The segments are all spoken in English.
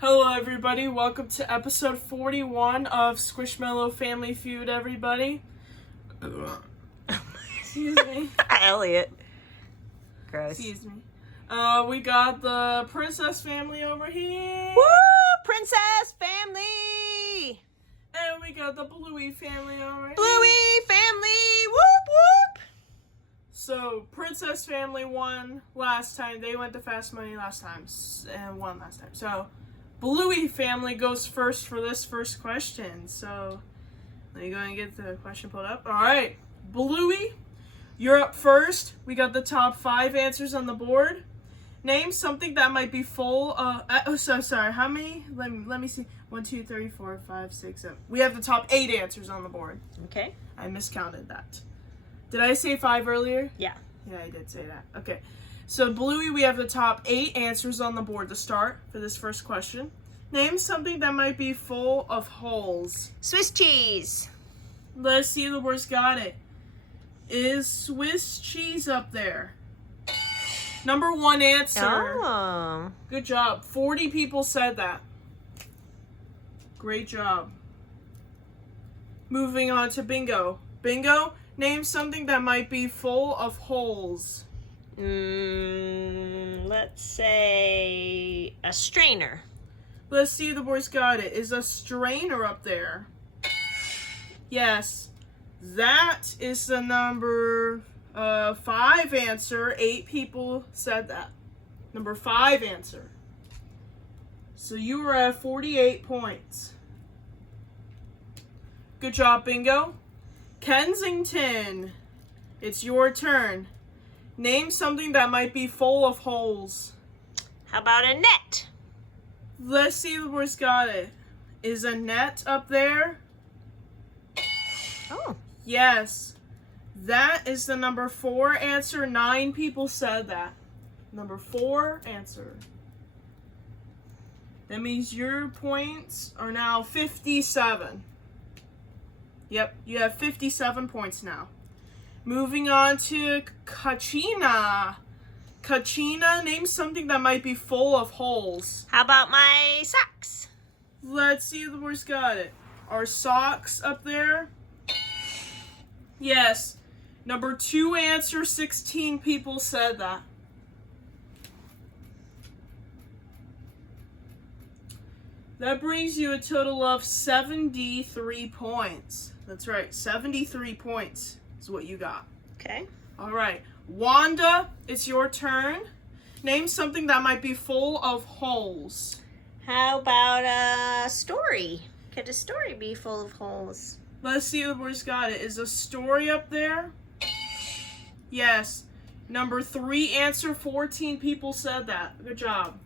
Hello everybody, welcome to episode 41 of SquishMallow Family Feud, everybody. Excuse me. Elliot. Gross. Excuse me. We got the Princess family over here. Woo! Princess family! And we got the Bluey family over here. Bluey family! Whoop whoop! So, Princess family won last time. They went to Fast Money last time and won last time. So, Bluey family goes first for this first question. So, let me go and get the question pulled up. Alright, Bluey, you're up first. We got the top 5 answers on the board. Name something that might be full of... sorry. How many? Let me see. 1, 2, 3, 4, 5, 6, 7. We have the top 8 answers on the board. Okay. I miscounted that. Did I say 5 earlier? Yeah. Yeah, I did say that. Okay. So, Bluey, we have the top 8 answers on the board to start for this first question. Name something that might be full of holes. Swiss cheese. Let's see if the words got it. Is Swiss cheese up there? Number 1 answer. Oh. Good job. 40 people said that. Great job. Moving on to Bingo. Bingo, name something that might be full of holes. Let's say a strainer. Let's see if the boys got it. Is a strainer up there? Yes. That is the number 5 answer. 8 people said that. Number 5 answer. So you were at 48 points. Good job, Bingo. Kensington, it's your turn. Name something that might be full of holes. How about a net? Let's see if the boys got it. Is a net up there? Oh. Yes. That is the number 4 answer. 9 people said that. Number 4 answer. That means your points are now 57. Yep, you have 57 points now. Moving on to Kachina. Kachina, name something that might be full of holes. How about my socks? Let's see if the boys got it. Are socks up there? Yes. Number 2 answer, 16 people said that. That brings you a total of 73 points. That's right, 73 points is what you got. Okay. All right. Wanda, it's your turn. Name something that might be full of holes. How about a story? Could a story be full of holes? Let's see if the boys got it. Is a story up there? Yes. Number 3 answer, 14 people said that. Good job.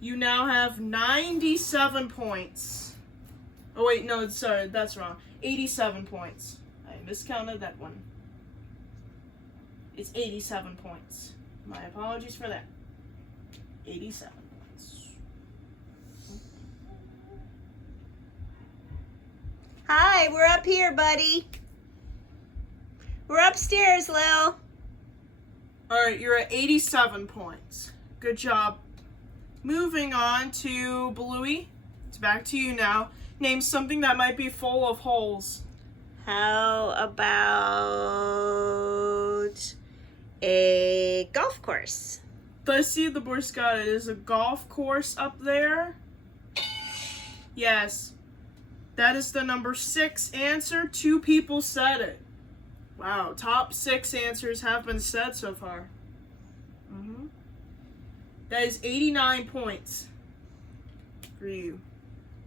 You now have 97 points. Oh, wait, no, sorry, that's wrong. 87 points. I miscounted that one. It's 87 points. My apologies for that. 87 points. Hi, we're up here, buddy. We're upstairs, Lil. Alright, you're at 87 points. Good job. Moving on to Bluey. It's back to you now. Name something that might be full of holes. How about a golf course? Let's see if the boys got it. Is a golf course up there? Yes. That is the number 6 answer. 2 people said it. Wow, top 6 answers have been said so far. That is 89 points for you.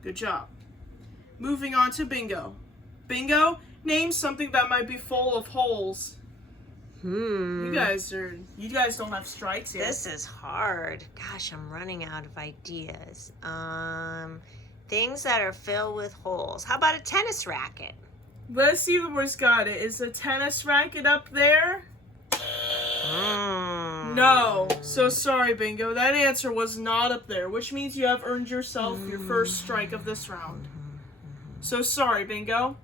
Good job. Moving on to Bingo. Bingo, name something that might be full of holes. You guys don't have strikes yet. This is hard. Gosh, I'm running out of ideas. Things that are filled with holes. How about a tennis racket? Let's see if the boys got it. Is a tennis racket up there? No. So sorry, Bingo. That answer was not up there, which means you have earned yourself your first strike of this round. So sorry, Bingo.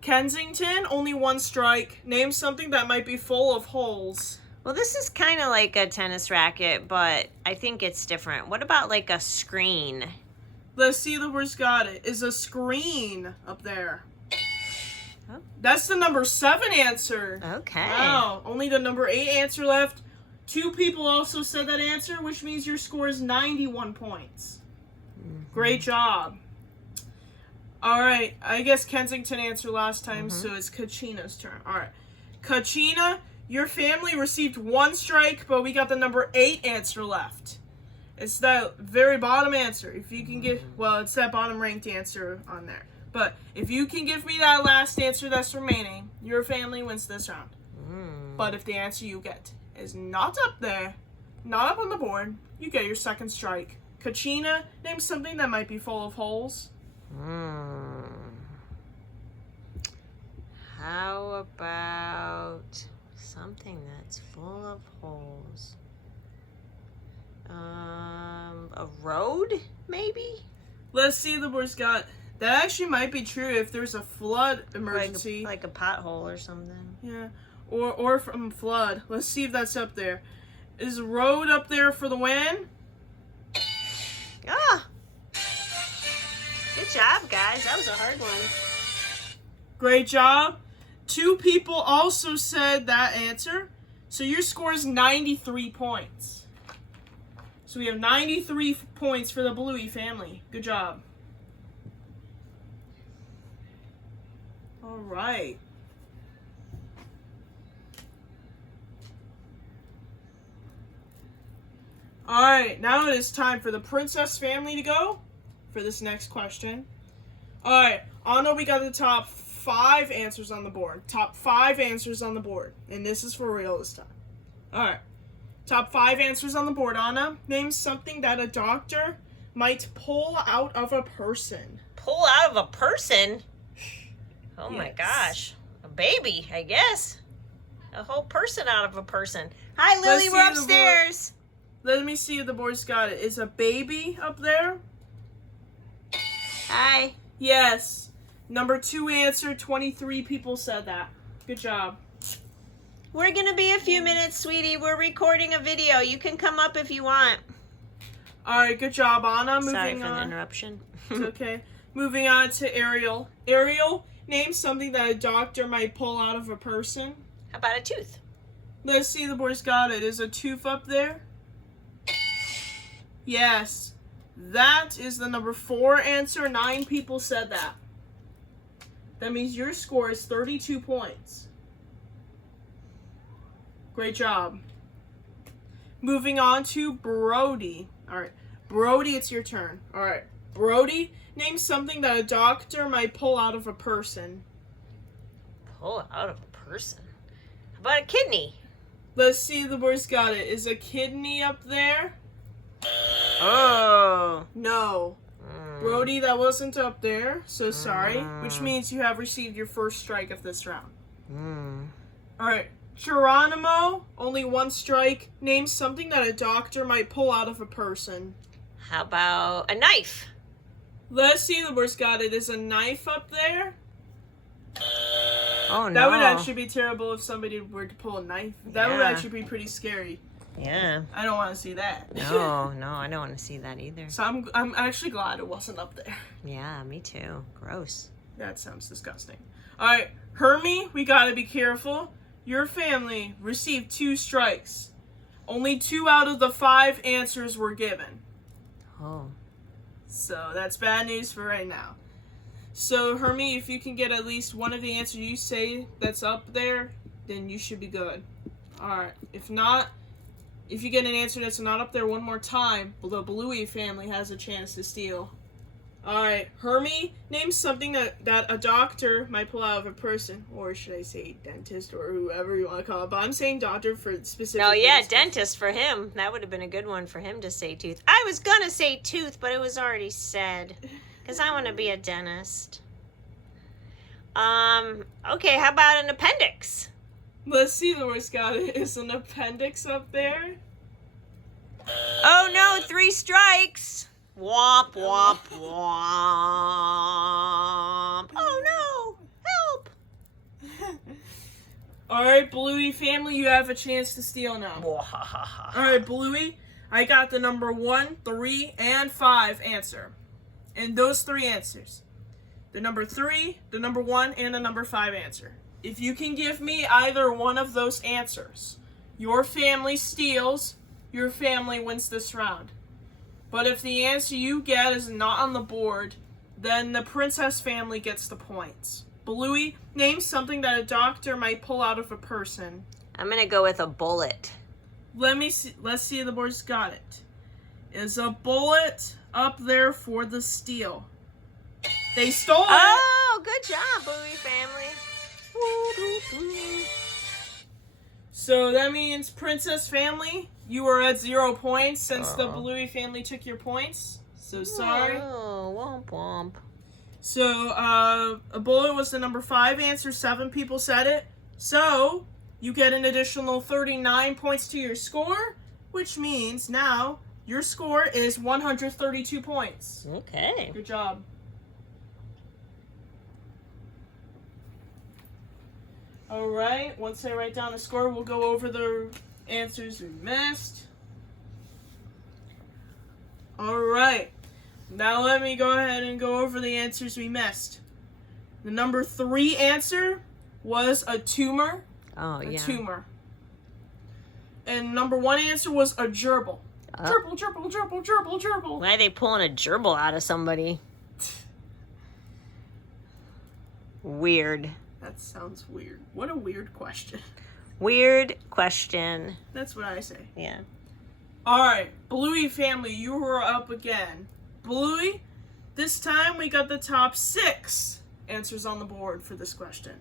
Kensington, only 1 strike. Name something that might be full of holes. Well, this is kind of like a tennis racket, but I think it's different. What about like a screen? Let's see the words got it. Is a screen up there. Oh. That's the number 7 answer. Okay. Wow. Only the number 8 answer left. 2 people also said that answer, which means your score is 91 points. Great job. All right. I guess Kensington answered last time, so it's Kachina's turn. All right. Kachina, your family received 1 strike, but we got the number 8 answer left. It's that very bottom answer. If you can give, well, it's that bottom ranked answer on there. But if you can give me that last answer that's remaining, your family wins this round. But if the answer you get is not up there, not up on the board, you get your 2nd strike. Kachina, name something that might be full of holes. How about something that's full of holes? A road, maybe? Let's see the board's got. That actually might be true if there's a flood emergency. Like a pothole or something. Yeah. Or from flood. Let's see if that's up there. Is road up there for the win? Ah! Good job, guys. That was a hard one. Great job. 2 people also said that answer. So your score is 93 points. So we have 93 points for the Bluey family. Good job. All right. All right, now it is time for the Princess family to go for this next question. All right, Anna, we got the top 5 answers on the board. Top 5 answers on the board. And this is for real this time. All right. Top 5 answers on the board, Anna. Name something that a doctor might pull out of a person. Pull out of a person? Oh Yes. my gosh. A baby, I guess. A whole person out of a person. Hi, Lily, we're upstairs. Let me see if the board's got it. Is a baby up there? Hi. Yes. Number 2 answer, 23 people said that. Good job. We're going to be a few minutes, sweetie. We're recording a video. You can come up if you want. All right, good job, Anna. Sorry Moving for the on. interruption. It's okay. Moving on to Ariel. Ariel, name something that a doctor might pull out of a person. How about a tooth? Let's see, the board's got it. Is a tooth up there? Yes. That is the number 4 answer. 9 people said that. That means your score is 32 points. Great job. Moving on to Brody. All right. Brody, it's your turn. All right. Brody, name something that a doctor might pull out of a person. Pull out of a person? How about a kidney? Let's see, the board's got it. Is a kidney up there? Oh. No. Brody, that wasn't up there, so sorry. Which means you have received your 1st strike of this round. Alright. Geronimo, only 1 strike. Name something that a doctor might pull out of a person. How about a knife? Let's see, the board's got it. Is a knife up there? Oh, no. That would actually be terrible if somebody were to pull a knife. That would Yeah. actually be pretty scary. Yeah. I don't want to see that. No, I don't want to see that either. So I'm actually glad it wasn't up there. Yeah, me too. Gross. That sounds disgusting. Alright, Hermie, we gotta be careful. Your family received 2 strikes. Only 2 out of the 5 answers were given. Oh. So that's bad news for right now. So Hermie, if you can get at least one of the answers you say that's up there, then you should be good. Alright, if not, if you get an answer that's not up there one more time, the Bluey family has a chance to steal. Alright, Hermie, name something that a doctor might pull out of a person. Or should I say dentist or whoever you want to call it. But I'm saying doctor for specific No, yeah, reasons. dentist for him. That would have been a good one for him to say tooth. I was going to say tooth, but it was already said. Because I want to be a dentist. Okay, how about an appendix? Let's see the worst got it. Is an appendix up there? Oh no, 3 strikes. Womp, womp, womp. Oh no, help. Alright, Bluey family, you have a chance to steal now. Alright, Bluey, I got the number 1, 3, and 5 answer. And those 3 answers. The number 3, the number 1, and the number 5 answer. If you can give me either one of those answers, your family steals, your family wins this round. But if the answer you get is not on the board, then the princess family gets the points. Bluey, name something that a doctor might pull out of a person. I'm going to go with a bullet. Let's see if the board's got it. Is a bullet up there for the steal? They stole it! Oh, good job, Bluey family. So that means princess family, you are at 0 points since the Bluey family took your points. So sorry. Oh, womp womp. So, a bullet was the number 5 answer. 7 people said it. So, you get an additional 39 points to your score, which means now your score is 132 points. Okay. Good job. Alright, once I write down the score, we'll go over the answers we missed. Alright. Now let me go ahead and go over the answers we missed. The number 3 answer was a tumor. Oh, a yeah. tumor. And number 1 answer was a gerbil. Oh. Gerbil, gerbil, gerbil, gerbil, gerbil. Why are they pulling a gerbil out of somebody? Weird. That sounds weird. What a weird question. Weird question. That's what I say. Yeah. Alright, Bluey family, you were up again. Bluey, this time we got the top 6 answers on the board for this question.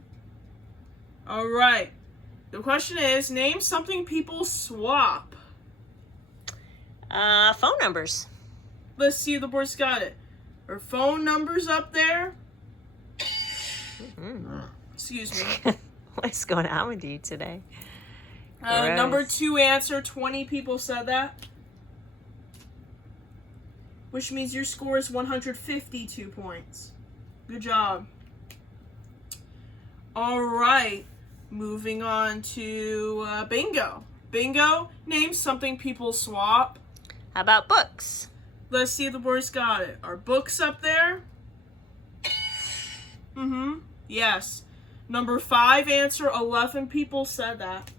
Alright, the question is, name something people swap. Phone numbers. Let's see if the board's got it. Are phone numbers up there? Mm-hmm. Excuse me. What's going on with you today? Number 2 answer, 20 people said that. Which means your score is 152 points. Good job. Alright, moving on to bingo. Bingo, name something people swap. How about books? Let's see if the board's got it. Are books up there? Mm-hmm. Yes. Number 5 answer, 11 people said that.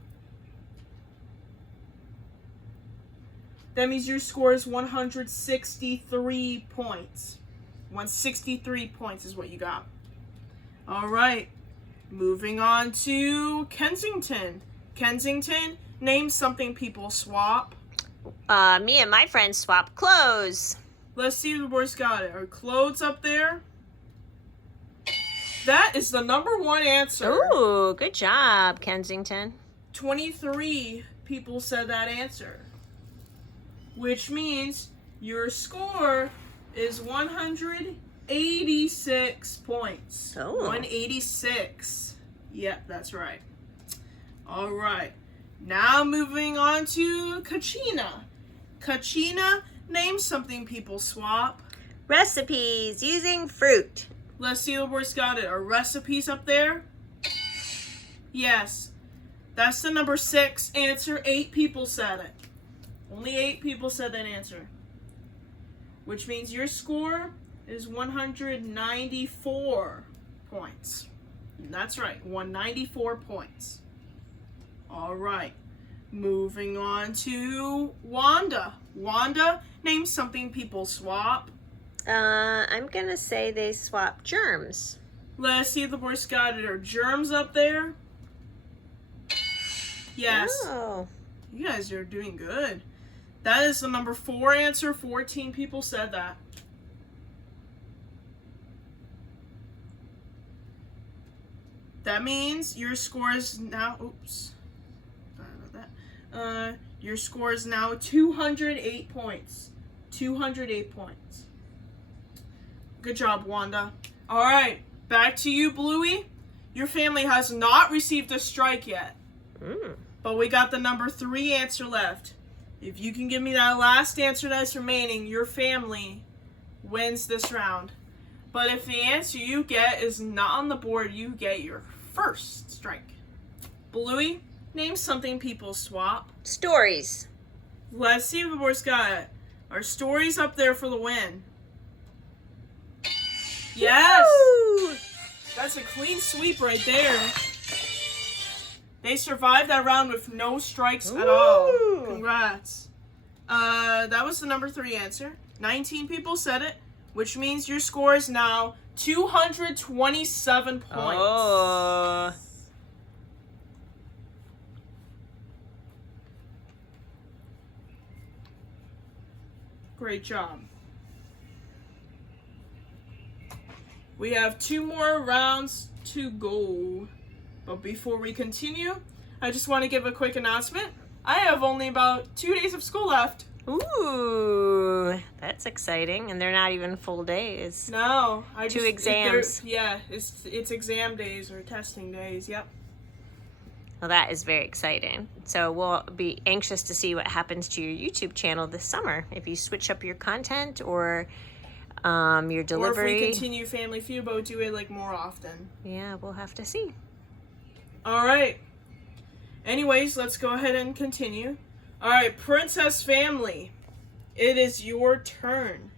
That means your score is 163 points. 163 points is what you got. Alright. Moving on to Kensington. Kensington, name something people swap. Me and my friends swap clothes. Let's see if the board's got it. Are clothes up there? That is the number 1 answer. Ooh, good job, Kensington. 23 people said that answer. Which means your score is 186 points. Oh. 186. Yep, that's right. Alright. Now moving on to Kachina. Kachina, name something people swap. Recipes using fruit. Let's see if the board's got it. Are recipes up there? Yes. That's the number 6 answer. 8 people said it. Only 8 people said that answer. Which means your score is 194 points. That's right, 194 points. Alright. Moving on to Wanda. Wanda, name something people swap. I'm gonna say they swap germs. Let's see if the board's got it. Are germs up there? Yes. Oh. You guys are doing good. That is the number 4 answer. 14 people said that. That means your score is now... Oops. Sorry about that. Your score is now 208 points. 208 points. Good job, Wanda. Alright, back to you, Bluey. Your family has not received a strike yet. But we got the number 3 answer left. If you can give me that last answer that's remaining, your family wins this round. But if the answer you get is not on the board, you get your first strike. Bluey, name something people swap. Stories. Let's see if the boys got it. Are stories up there for the win? Yes! Woo! That's a clean sweep right there. They survived that round with no strikes at all. Congrats. That was the number 3 answer. 19 people said it, which means your score is now 227 points. Oh. Great job. We have 2 more rounds to go. But before we continue, I just want to give a quick announcement. I have only about 2 days of school left. Ooh, that's exciting. And they're not even full days. No. 2 exams. It's exam days or testing days. Yep. Well, that is very exciting. So we'll be anxious to see what happens to your YouTube channel this summer. If you switch up your content or your delivery. Or if we continue Family Feud, but do it like more often. Yeah, we'll have to see. All right. Anyways, let's go ahead and continue. All right, Princess Family, it is your turn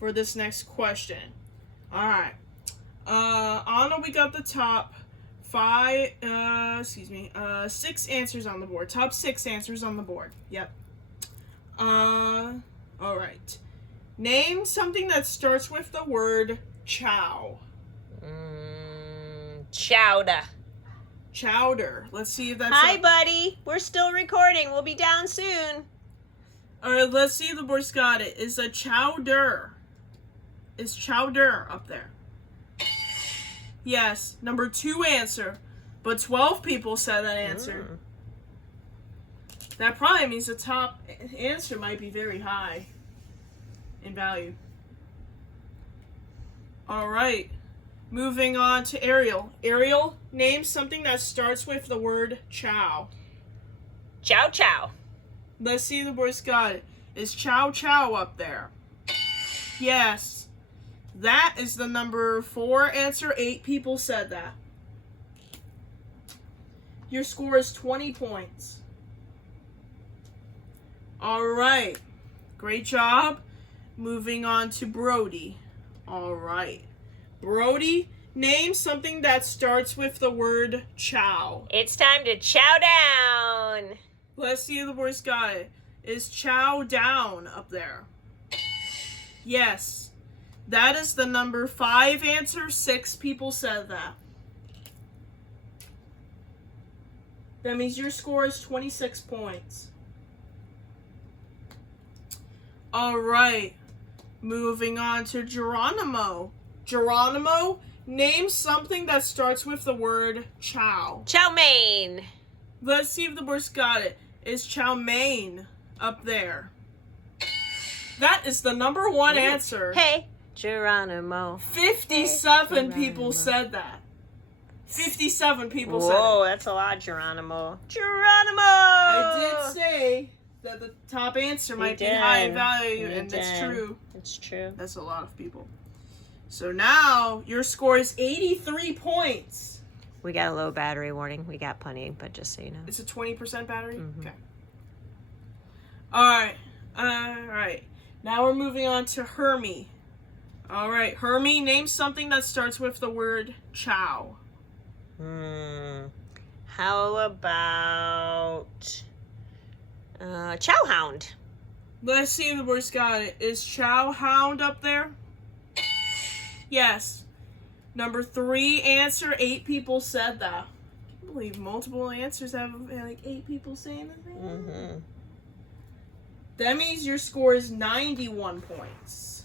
for this next question. All right. Anna, we got the top 6 answers on the board. Top 6 answers on the board. Yep. All right. Name something that starts with the word chow. Chowder. Chowder. Let's see if that's... Hi, buddy. We're still recording. We'll be down soon. All right, let's see if the boys got it. Is a chowder. Is chowder up there? Yes. Number 2 answer. But 12 people said that answer. That probably means the top answer might be very high in value. All right. Moving on to Ariel. Ariel, name something that starts with the word chow. Chow chow. Let's see if the boys got it. Is chow chow up there? Yes. That is the number 4 answer. 8 people said that. Your score is 20 points. All right. Great job. Moving on to Brody. All right. Brody, name something that starts with the word chow. It's time to chow down. Let's see if the boys got it. Is chow down up there? Yes. That is the number 5 answer. 6 people said that. That means your score is 26 points. All right. Moving on to Geronimo. Geronimo, name something that starts with the word chow. Chow mein. Let's see if the boys got it. Is chow mein up there? That is the number 1 answer. Hey, Geronimo. 57 people said that. 57 people said it. Whoa, that's a lot, Geronimo. Geronimo! I did say that the top answer might be high in value, and that's true. It's true. That's a lot of people. So now, your score is 83 points. We got a low battery warning. We got plenty, but just so you know. It's a 20% battery? Mm-hmm. Okay. Alright. Alright. Now we're moving on to Hermie. Alright, Hermie, name something that starts with the word chow. How about chow hound? Let's see if the boys got it. Is chow hound up there? Yes. Number 3 answer. 8 people said that. I can't believe multiple answers have like 8 people saying the thing. That means your score is 91 points.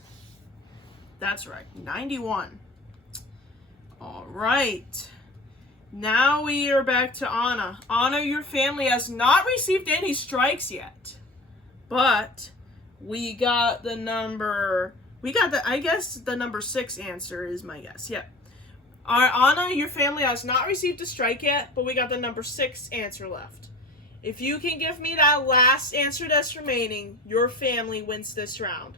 That's right, 91. All right. Now we are back to Anna. Anna, your family has not received any strikes yet. But we got the number... I guess the number 6 answer is my guess. Yeah. Anna, your family has not received a strike yet, but we got the number 6 answer left. If you can give me that last answer that's remaining, your family wins this round.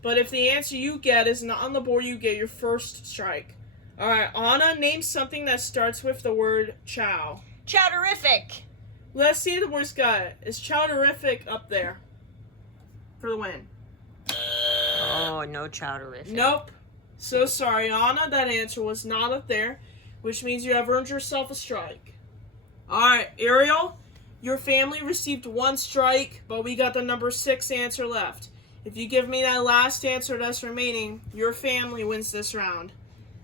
But if the answer you get is not on the board, you get your first strike. Alright, Anna, name something that starts with the word chow. Chowderific. Let's see the worst guy. Is Chowderific up there for the win? Oh, no Chowderific. Nope. So sorry, Anna. That answer was not up there, which means you have earned yourself a strike. Alright, Ariel, your family received 1 strike, but we got the number 6 answer left. If you give me that last answer that's remaining, your family wins this round.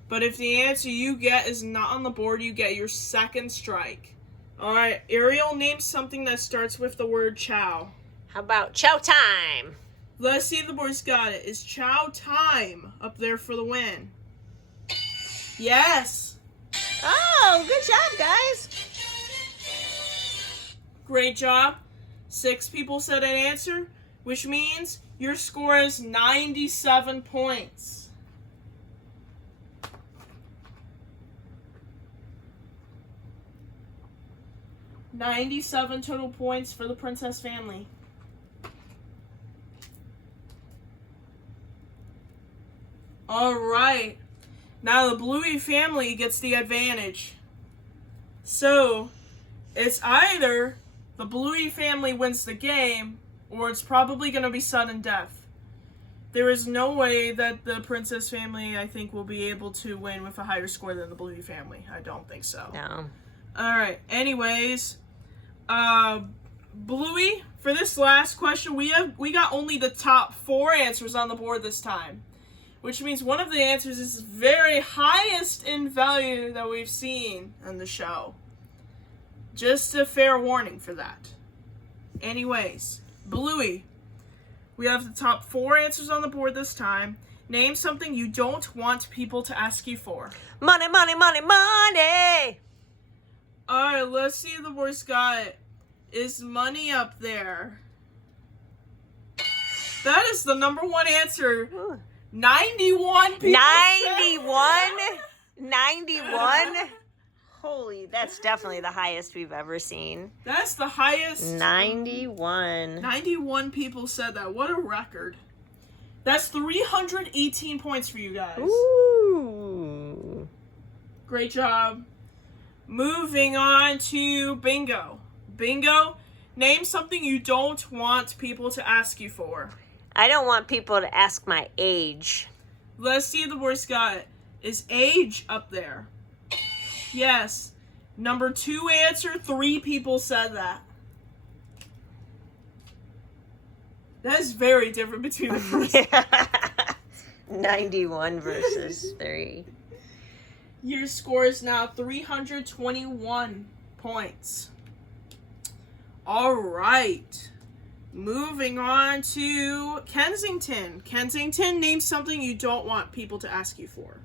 But if the answer you get is not on the board, you get your 2nd strike. Alright, Ariel, name something that starts with the word chow. How about chow time? Let's see if the boys got it. Is chow time up there for the win? Yes! Oh, good job, guys. Great job. 6 people said an answer, which means your score is 97 points. $97 total points for the Princess family. Alright. Now the Bluey family gets the advantage. So, it's either the Bluey family wins the game, or it's probably going to be sudden death. There is no way that the Princess family, I think, will be able to win with a higher score than the Bluey family. I don't think so. No. Alright, anyways, Bluey, for this last question, we got only the top 4 answers on the board this time. Which means one of the answers is very highest in value that we've seen on the show. Just a fair warning for that. Anyways, Bluey, we have the top 4 answers on the board this time. Name something you don't want people to ask you for. Money, money, money, money! Alright, let's see if the boys got it. Is money up there? That is the number 1 answer. 91 people 91? 91? Holy, that's definitely the highest we've ever seen. That's the highest. 91. 91 people said that. What a record. That's 318 points for you guys. Ooh. Great job. Moving on to Bingo. Bingo, name something you don't want people to ask you for. I don't want people to ask my age. Let's see if the boys got it. Is age up there? Yes. Number 2 answer, 3 people said that. That is very different between the first. 91 versus 3. Your score is now 321 points. All right. Moving on to Kensington. Kensington, name something you don't want people to ask you for.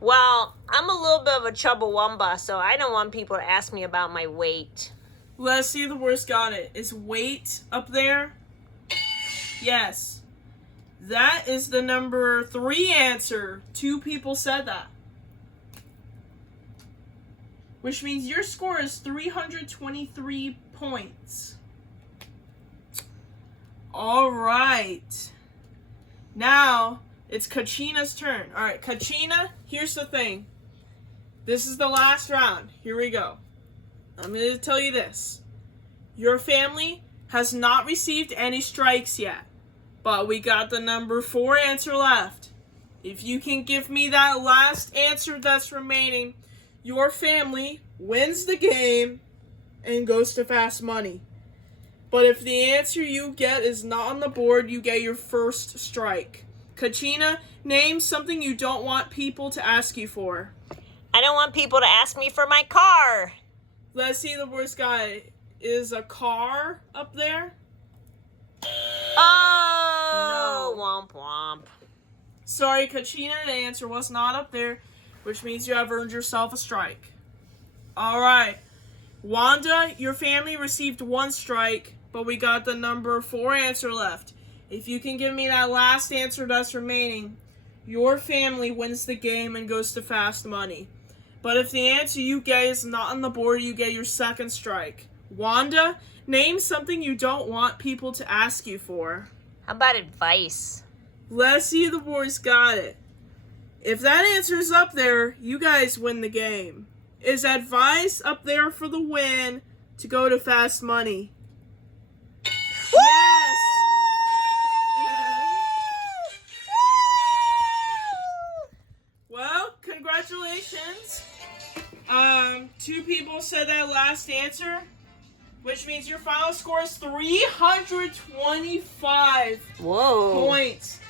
Well, I'm a little bit of a chubbawamba, so I don't want people to ask me about my weight. Let's see if the worst got it. Is weight up there? Yes. That is the number 3 answer. 2 people said that. Which means your score is 323 points. All right. Now, it's Kachina's turn. All right, Kachina, here's the thing. This is the last round. Here we go. I'm going to tell you this. Your family has not received any strikes yet, but we got the number 4 answer left. If you can give me that last answer that's remaining, your family wins the game and goes to Fast Money. But if the answer you get is not on the board, you get your first strike. Kachina, name something you don't want people to ask you for. I don't want people to ask me for my car. Let's see the worst guy. Is a car up there? Oh, No. womp womp. Sorry, Kachina, the answer was not up there, which means you have earned yourself a strike. All right. Wanda, your family received 1 strike, but we got the number 4 answer left. If you can give me that last answer that's remaining, your family wins the game and goes to Fast Money. But if the answer you get is not on the board, you get your 2nd strike. Wanda, name something you don't want people to ask you for. How about advice? Let's see if the boys got it. If that answer is up there, you guys win the game. is advised up there for the win to go to Fast Money. Yes! Well, congratulations. 2 people said that last answer, which means your final score is 325 points.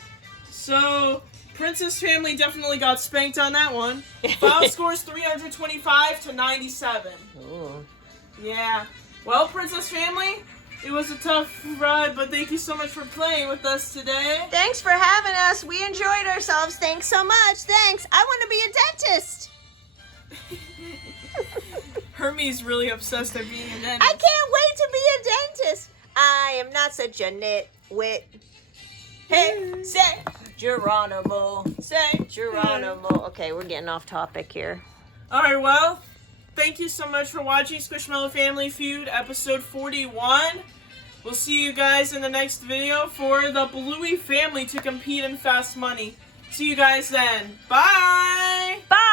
So, Princess Family definitely got spanked on that one. Final score is 325 to 97. Ooh. Yeah. Well, Princess Family, it was a tough ride, but thank you so much for playing with us today. Thanks for having us. We enjoyed ourselves. Thanks so much. Thanks. I want to be a dentist. Hermie's really obsessed at being a dentist. I can't wait to be a dentist. I am not such a nitwit. Hey, say Geronimo. Say Geronimo. Okay, we're getting off topic here. Alright, well, thank you so much for watching SquishMallow Family Feud episode 41. We'll see you guys in the next video for the Bluey family to compete in Fast Money. See you guys then. Bye! Bye!